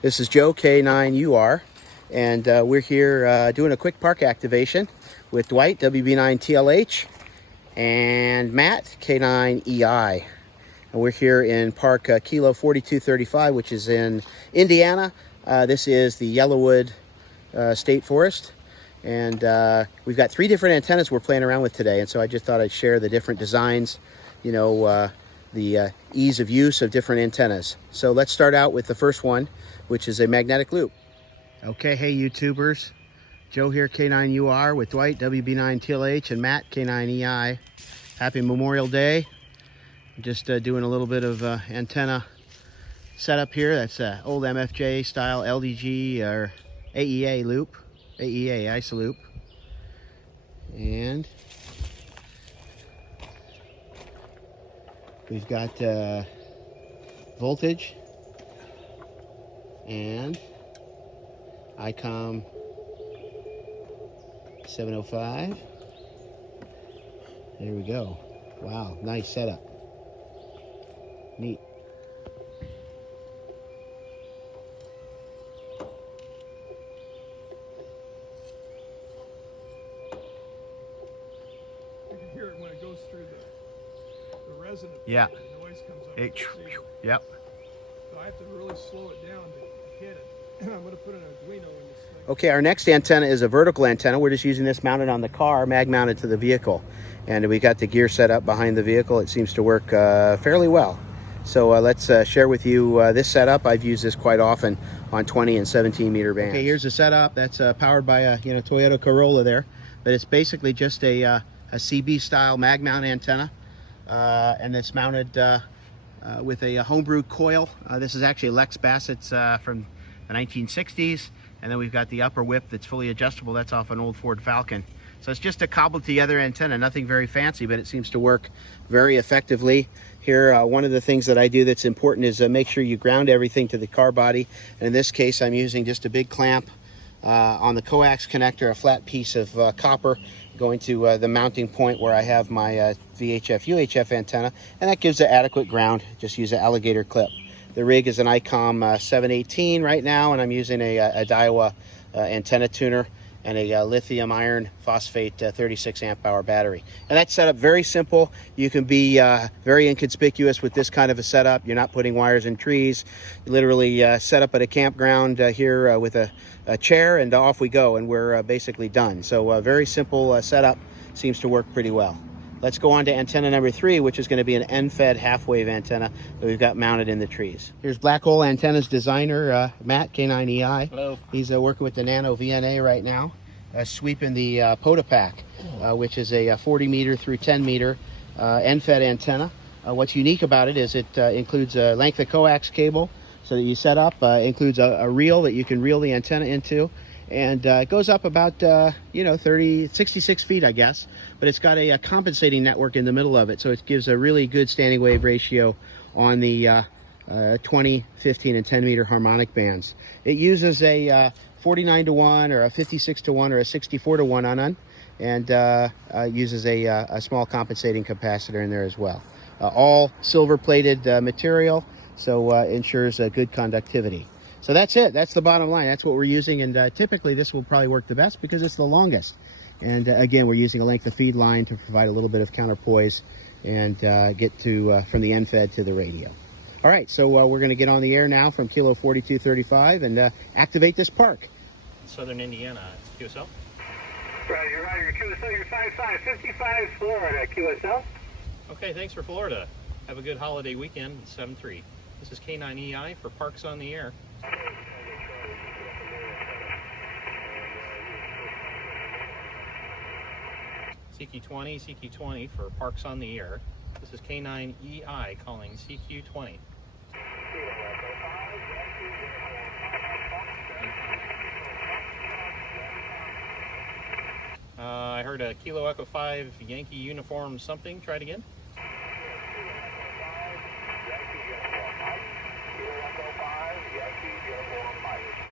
This is Joe, K9UR, and we're here doing a quick park activation with Dwight, WB9TLH, and Matt, K9EI. And we're here in Park Kilo 4235, which is in Indiana. This is the Yellowwood State Forest. And we've got 3 different antennas we're playing around with today. And so I just thought I'd share the different designs, the ease of use of different antennas. So let's start out with the first one, which is a magnetic loop. Okay, hey YouTubers. Joe here, K9UR, with Dwight, WB9TLH, and Matt, K9EI. Happy Memorial Day. Just doing a little bit of antenna setup here. That's old MFJ style LDG or AEA loop, AEA ISO loop. And we've got voltage and ICOM 705. There we go. Wow, nice setup. Neat. You can hear it when it goes through the resonant. Yeah. The noise comes up. Yep. So I have to really slow it down to hit it. I'm going to put an Arduino in this thing. Okay, our next antenna is a vertical antenna. We're just using this mounted on the car, mag mounted to the vehicle. And we got the gear set up behind the vehicle. It seems to work fairly well. So let's share with you this setup. I've used this quite often on 20 and 17 meter bands. Okay, here's the setup. That's powered by a Toyota Corolla there. But it's basically just a CB style mag mount antenna. And it's mounted with a homebrew coil. This is actually Lex Bassett's from the 1960s. And then we've got the upper whip that's fully adjustable. That's off an old Ford Falcon. So it's just a cobbled together antenna, nothing very fancy, but it seems to work very effectively. Here, one of the things that I do that's important is make sure you ground everything to the car body. And in this case, I'm using just a big clamp on the coax connector, a flat piece of copper going to the mounting point where I have my VHF UHF antenna, and that gives it adequate ground. Just use an alligator clip. The rig is an ICOM 718 right now, and I'm using a Daiwa antenna tuner and a lithium iron phosphate 36 amp hour battery. And that setup, very simple. You can be very inconspicuous with this kind of a setup. You're not putting wires in trees. You literally set up at a campground here with a chair, and off we go, and we're basically done. So very simple setup, seems to work pretty well. Let's go on to antenna number 3, which is going to be an end-fed half-wave antenna that we've got mounted in the trees. Here's Black Hole Antennas designer, Matt, K9EI. Hello. He's working with the Nano VNA right now, sweeping the PotaPack, which is a 40 meter through 10 meter end-fed antenna. What's unique about it is it includes a length of coax cable, so that you set up, includes a reel that you can reel the antenna into. And it goes up about 66 feet, I guess, but it's got a compensating network in the middle of it, so it gives a really good standing wave ratio on the 20, 15, and 10 meter harmonic bands. It uses a 49-to-1 or a 56-to-1 or a 64-to-1 on, and uses a small compensating capacitor in there as well. All silver-plated material, so ensures good conductivity. So that's it. That's the bottom line. That's what we're using, and typically this will probably work the best because it's the longest. And again, we're using a length of feed line to provide a little bit of counterpoise and get to from the end fed to the radio. All right, so we're going to get on the air now from Kilo 4235 and activate this park. Southern Indiana, QSL? Roger, QSL, you're 5555 Florida, QSL. Okay, thanks for Florida. Have a good holiday weekend, 7-3. This is K9EI for Parks on the Air. CQ20, CQ20 for Parks on the Air. This is K9EI calling CQ20. I heard a Kilo Echo 5 Yankee uniform something. Try it again.